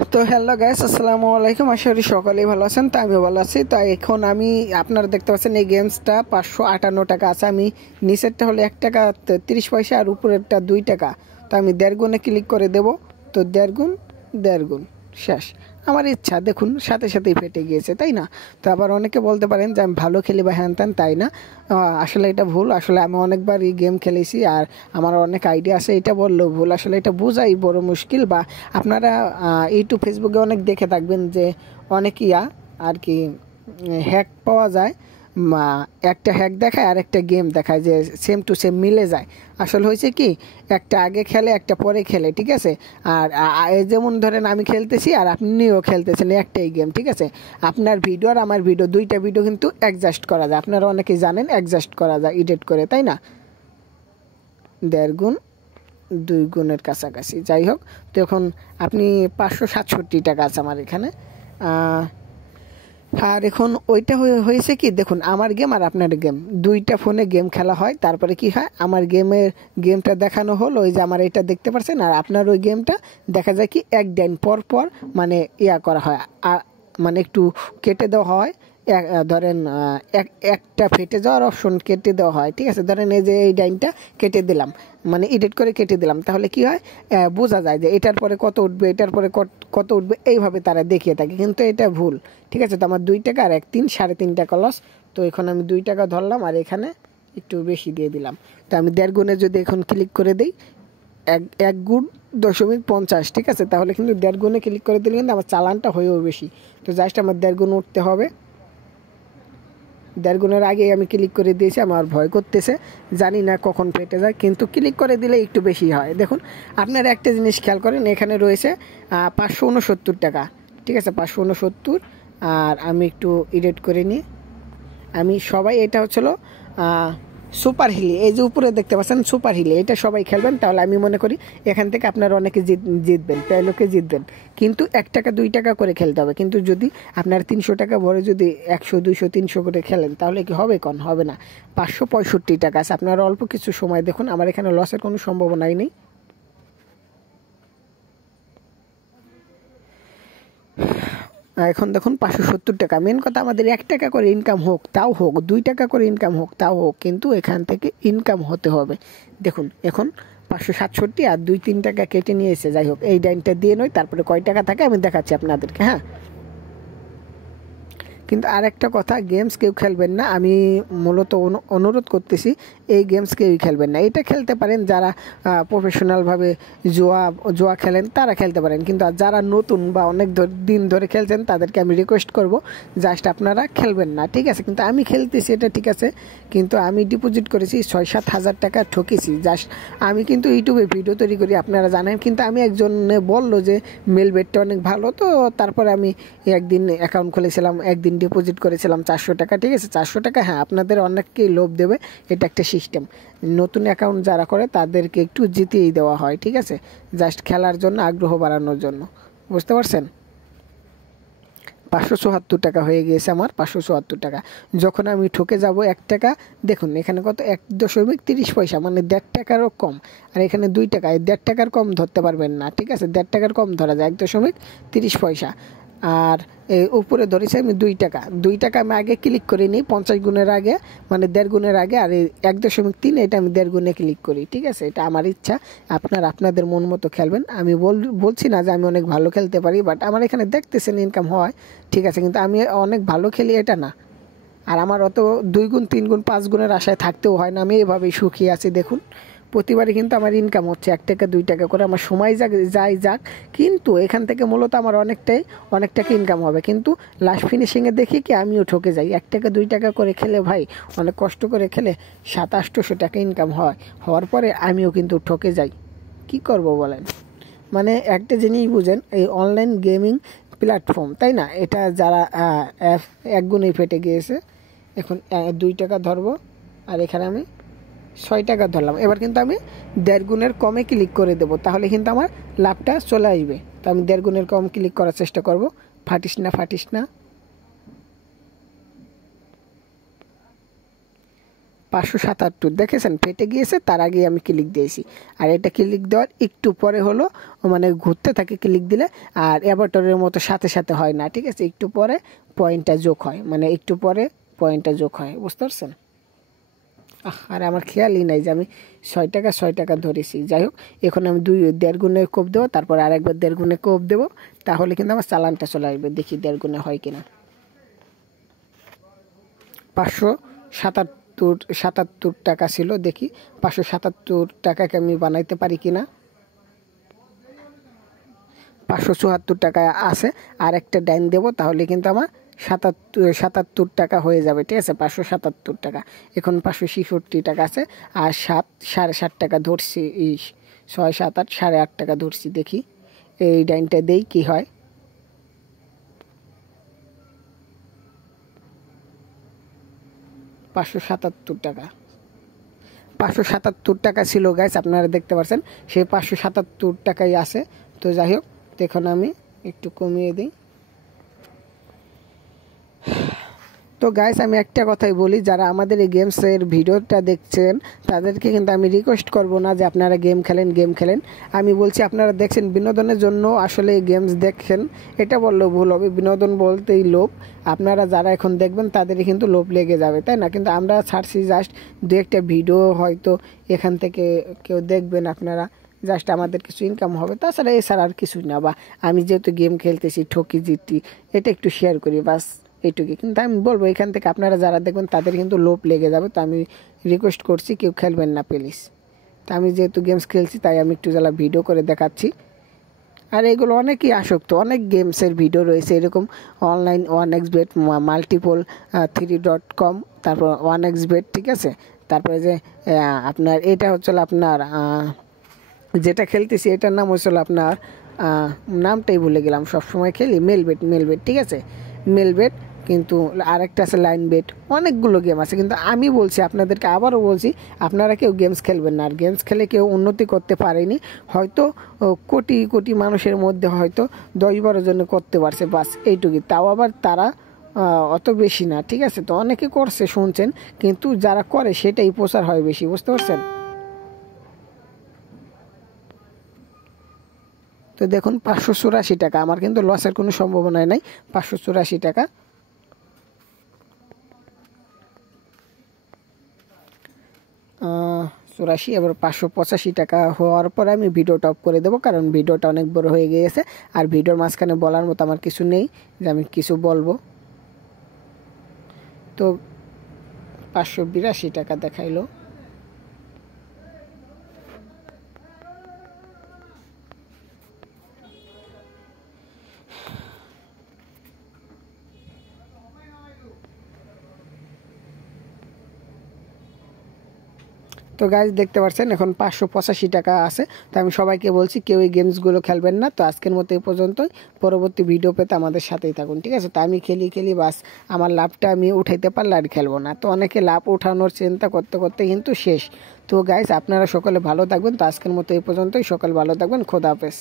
তো hello guys, আসসালামু আলাইকুম। আশা করি সকলেই ভালো আছেন। তো আমি ভালো আছি। তো এখন আমি আপনারা দেখতে পাচ্ছেন এই গেমসটা 558 টাকা আছে। আমি নিচেরটা হলো 1 টাকা 30 পয়সা আর উপরেরটা 2 টাকা। তো আমি 1.5 গুণে ক্লিক করে দেব। তো 1.5 গুণ শেষ। আমার ইচ্ছা দেখুন সাথে সাথেই ফেটে গিয়েছে, তাই না? তো আবার অনেকে বলতে পারেন যে আমি ভালো খেলি বা হ্যান ত্যান, তাই না। আসলে এটা ভুল। আসলে আমি অনেকবার এই গেম খেলেছি আর আমার অনেক আইডিয়া আছে, এটা বললেও ভুল। আসলে এটা বোঝাই বড় মুশকিল। বা আপনারা ইউটিউব ফেসবুকে অনেক দেখে থাকবেন যে অনেক আর কি হ্যাক পাওয়া যায়। একটা হ্যাক দেখায় আর একটা গেম দেখায় যে সেম টু সেম মিলে যায়। আসলে হয়েছে কি, একটা আগে খেলে একটা পরে খেলে, ঠিক আছে। আর যেমন ধরেন আমি খেলতেছি আর আপনিও খেলতেছেন একটাই গেম, ঠিক আছে। আপনার ভিডিও আর আমার ভিডিও, দুইটা ভিডিও কিন্তু অ্যাডজাস্ট করা যায়। আপনারা অনেকেই জানেন অ্যাডজাস্ট করা যায় এডিট করে, তাই না। 1.5 গুণ 2 গুণের কাছাকাছি, যাই হোক। তো এখন আপনি 567 টাকা আছে আমার এখানে। আর এখন ওইটা হয়েছে কি, দেখুন আমার গেম আর আপনার গেম, দুইটা ফোনে গেম খেলা হয়। তারপরে কি হয়, আমার গেমটা দেখানো হলো, ওই যে আমার এটা দেখতে পাচ্ছেন, আর আপনার ওই গেমটা দেখা যায় কি এক দিন পর পর মানে করা হয়, মানে একটু কেটে দেওয়া হয়। ধরেন একটা ফেটে যাওয়ার অপশন কেটে দেওয়া হয়, ঠিক আছে। ধরেন এই যে এই লাইনটা কেটে দিলাম, মানে এডিট করে কেটে দিলাম, তাহলে কি হয় বোঝা যায় যে এটার পরে কত উঠবে, এটার পরে কত উঠবে, এইভাবে তারা দেখিয়ে থাকে, কিন্তু এটা ভুল, ঠিক আছে। তো আমার 2 টাকা আর 3.5 টাকা লস। তো এখন আমি 2 টাকা ধরলাম আর এখানে একটু বেশি দিয়ে দিলাম। তো আমি 1.5 গুণে যদি এখন ক্লিক করে দিই, 1 গুণ 0.50, ঠিক আছে। তাহলে কিন্তু 1.5 গুণে ক্লিক করে দিলে কিন্তু আমার চালানটা হয়েও বেশি। তো জাস্ট আমার 1.5 গুণ উঠতে হবে। 1.5 গুণের আগে আমি ক্লিক করে দিয়েছি, আমার ভয় করতেছে, জানি না কখন ফেটে যায়, কিন্তু ক্লিক করে দিলে একটু বেশি হয়। দেখুন আপনারা একটা জিনিস খেয়াল করেন, এখানে রয়েছে 569 টাকা, ঠিক আছে, 569। আর আমি একটু এডিট করে নিই। আমি সবাই, এটা হচ্ছিল সুপার হিলি, এই যে উপরে দেখতে পাচ্ছেন সুপার হিলি, এটা সবাই খেলবেন, তাহলে আমি মনে করি এখান থেকে আপনারা অনেকে জিতবেন, প্রায় লোকে জিতবেন। কিন্তু 1 টাকা 2 টাকা করে খেলতে হবে। কিন্তু যদি আপনার 300 টাকা ভরে যদি 100 200 300 করে খেলেন, তাহলে কি হবে? হবে না। 565 টাকা আছে। আপনারা অল্প কিছু সময় দেখুন, আমার এখানে লসের কোনো সম্ভাবনাই নেই। এখন দেখুন 570 টাকা। মেন কথা, আমাদের 1 টাকা করে ইনকাম হোক তাও হোক, 2 টাকা করে ইনকাম হোক তাও হোক, কিন্তু এখান থেকে ইনকাম হতে হবে। দেখুন এখন 567 আর 2-3 টাকা কেটে নিয়ে এসে, যাই হোক এই লাইনটা দিয়ে নয়, তারপরে কয় টাকা থাকে আমি দেখাচ্ছি আপনাদেরকে, হ্যাঁ। কিন্তু আর একটা কথা, গেমস কেউ খেলবেন না, আমি মূলত অনুরোধ করতেছি, এই গেমস কেউই খেলবেন না। এটা খেলতে পারেন যারা প্রফেশনালভাবে জুয়া খেলেন, তারা খেলতে পারেন। কিন্তু যারা নতুন বা অনেক দিন ধরে খেলছেন, তাদেরকে আমি রিকোয়েস্ট করব জাস্ট আপনারা খেলবেন না, ঠিক আছে। কিন্তু আমি খেলতেছি, এটা ঠিক আছে, কিন্তু আমি ডিপোজিট করেছি 6-7 হাজার টাকা ঠকেছি। জাস্ট আমি কিন্তু ইউটিউবে ভিডিও তৈরি করি, আপনারা জানেন। কিন্তু আমি একজনে বললো যে মেলবেটটা অনেক ভালো, তো তারপরে আমি একদিন অ্যাকাউন্ট খুলেছিলাম, একদিন ডিপোজিট করেছিলাম 400 টাকা, ঠিক আছে। 400 টাকা, হ্যাঁ, আপনাদের অনেককেই লোভ দেবে, এটা একটা সিস্টেম। নতুন অ্যাকাউন্ট যারা করে তাদেরকে একটু জিতিয়ে দেওয়া হয়, ঠিক আছে, জাস্ট খেলার জন্য, আগ্রহ বাড়ানোর জন্য, বুঝতে পারছেন। 574 টাকা হয়ে গিয়েছে আমার, 574 টাকা। যখন আমি ঠকে যাব 1 টাকা, দেখুন এখানে কত, 1.30 পয়সা, মানে 1.5 টাকারও কম। আর এখানে 2 টাকা, 1.5 টাকার কম ধরতে পারবেন না, ঠিক আছে। 1.5 টাকার কম ধরা যায়, 1.30 পয়সা। আর এই উপরে ধরেছি আমি 2 টাকা। 2 টাকা আমি আগে ক্লিক করে নিই 50 গুণের আগে, মানে 1.5 গুণের আগে। আর এই 1.3 এটা আমি 1.5 গুণে ক্লিক করি, ঠিক আছে। এটা আমার ইচ্ছা, আপনাদের মন মতো খেলবেন। আমি বলছি না যে আমি অনেক ভালো খেলতে পারি, বাট আমার এখানে দেখতেছেন ইনকাম হয়, ঠিক আছে, কিন্তু আমি অনেক ভালো খেলি এটা না। আর আমার অত 2 গুণ 3 গুণ 5 গুণের আশায় থাকতেও হয় না, আমি এভাবেই সুখী আছি। দেখুন প্রতিবারই কিন্তু আমার ইনকাম হচ্ছে 1 টাকা 2 টাকা করে, আমার সময় যাক, কিন্তু এখান থেকে মূলত আমার অনেক টাকা ইনকাম হবে। কিন্তু লাস্ট ফিনিশিংয়ে দেখি কি, আমিও ঠকে যাই। 1 টাকা 2 টাকা করে খেলে ভাই, অনেক কষ্ট করে খেলে 700-800 টাকা ইনকাম হওয়ার পরে আমিও কিন্তু ঠকে যাই। কি করব বলেন। মানে একটা জিনিস বুঝেন, এই অনলাইন গেমিং প্ল্যাটফর্ম, তাই না, এটা যারা 1 গুণেই ফেটে গিয়েছে। এখন 2 টাকা ধরবো আর এখানে আমি 6 টাকা ধরলাম। এবার কিন্তু আমি 1.5 গুণের কমে ক্লিক করে দেবো, তাহলে কিন্তু আমার লাভটা চলে আসবে। তো আমি 1.5 গুণের কম ক্লিক করার চেষ্টা করব। ফাটিস না। 577 দেখেছেন ফেটে গিয়েছে, তার আগে আমি ক্লিক দিয়েছি। আর এটা ক্লিক দেওয়ার একটু পরে হলো মানে ঘুরতে থাকে ক্লিক দিলে, আর অ্যাভাটারের মতো সাথে সাথে হয় না, ঠিক আছে, একটু পরে পয়েন্টটা যোগ হয়, মানে একটু পরে পয়েন্টটা যোগ হয়, বুঝতে পারছেন। আর আমার খেয়ালই নাই যে আমি 6 টাকা ধরেছি। যাই হোক, এখন আমি 1.5 গুণে কোপ দেবো, তারপর আরেকবার 1.5 গুণে কোপ দেবো, তাহলে কিন্তু আমার চালানটা চলে আসবে। দেখি 1.5 গুণে হয় কিনা। 577 টাকা ছিল, দেখি 577 টাকাকে আমি বানাইতে পারি কিনা। 574 টাকা আছে, আর একটা ডাইন দেবো, তাহলে কিন্তু আমার 77 টাকা হয়ে যাবে, ঠিক আছে। 577 টাকা, এখন 566 টাকা আছে, আর 7.5 টাকা ধরছি, 6 7 8 8.5 টাকা ধরছি। দেখি এই ডাইনটা দেই কি হয়। 577 টাকা, 577 টাকা ছিল গাইস, আপনারা দেখতে পাচ্ছেন সেই 577 টাকাই আছে। তো যাই হোক, এখন আমি একটু কমিয়ে দিই। তো গাইস, আমি একটা কথাই বলি, যারা আমাদের এই গেমসের ভিডিওটা দেখছেন তাদেরকে কিন্তু আমি রিকোয়েস্ট করব না যে আপনারা গেম খেলেন। আমি বলছি আপনারা দেখছেন বিনোদনের জন্য, আসলে গেমস দেখছেন এটা বললেও ভুল হবে, বিনোদন বলতেই লোভ। আপনারা যারা এখন দেখবেন তাদেরই কিন্তু লোভ লেগে যাবে, তাই না? কিন্তু আমরা ছাড়ছি জাস্ট 2-1টা ভিডিও, হয়তো এখান থেকে কেউ দেখবেন, আপনারা জাস্ট আমাদের কিছু ইনকাম হবে, তাছাড়া এছাড়া আর কিছুই না। বা আমি যেহেতু গেম খেলতেছি, ঠকি জিতি, এটা একটু শেয়ার করি, বাস এইটুকুই। কিন্তু আমি বলবো এখান থেকে আপনারা যারা দেখবেন তাদের কিন্তু লোভ লেগে যাবে, তো আমি রিকোয়েস্ট করছি কেউ খেলবেন না প্লিজ। তো আমি যেহেতু গেমস খেলছি তাই আমি একটু জ্বালা ভিডিও করে দেখাচ্ছি। আর এগুলো অনেকই আসক্ত, অনেক গেমসের ভিডিও রয়েছে এরকম অনলাইন, 1xbet, মাল্টিপল 3.com, তারপর 1xbet, ঠিক আছে। তারপরে যে আপনার এটা হচ্ছে আপনার যেটা খেলতেছি এটার নাম হচ্ছিল আপনার নামটাই ভুলে গেলাম, সবসময় খেলি মেলবেট, ঠিক আছে, মেলবেট। কিন্তু আরেকটা আছে লাইন বেট, অনেকগুলো গেম আছে। কিন্তু আমি বলছি আপনাদেরকে, আবারও বলছি, আপনারা কেউ গেমস খেলবেন না। আর গেমস খেলে কেউ উন্নতি করতে পারেনি, হয়তো কোটি কোটি মানুষের মধ্যে হয়তো 10-12 জনে করতে পারছে, বাস এইটুকুই, তাও আবার তারা অত বেশি না, ঠিক আছে। তো অনেকে করছে শুনছেন, কিন্তু যারা করে সেটাই প্রচার হয় বেশি, বুঝতে পারছেন। তো দেখুন 584 টাকা, আমার কিন্তু লসের কোনো সম্ভাবনাই নাই। 584 টাকা, 84, এবার 585 টাকা হওয়ার পরে আমি ভিডিওটা অফ করে দেবো, কারণ ভিডিওটা অনেক বড় হয়ে গিয়েছে, আর ভিডিওর মাঝখানে বলার মতো আমার কিছু নেই যে আমি কিছু বলবো। তো 582 টাকা দেখাইলো। তো গাইজ দেখতে পাচ্ছেন এখন 585 টাকা আছে। তো আমি সবাইকে বলছি কেউ এই গেমসগুলো খেলবেন না। তো আজকের মতো এই পর্যন্তই, পরবর্তী ভিডিও পেতে আমাদের সাথেই থাকুন, ঠিক আছে। তো আমি খেলি বাস, আমার লাভটা আমি উঠাইতে পারলে আর খেলবো না। তো অনেকে লাভ উঠানোর চিন্তা করতে করতে কিন্তু শেষ। তো গাইজ আপনারা সকলে ভালো থাকবেন। তো আজকের মতো এই পর্যন্তই, সকলে ভালো থাকবেন, খোদা হাফেজ।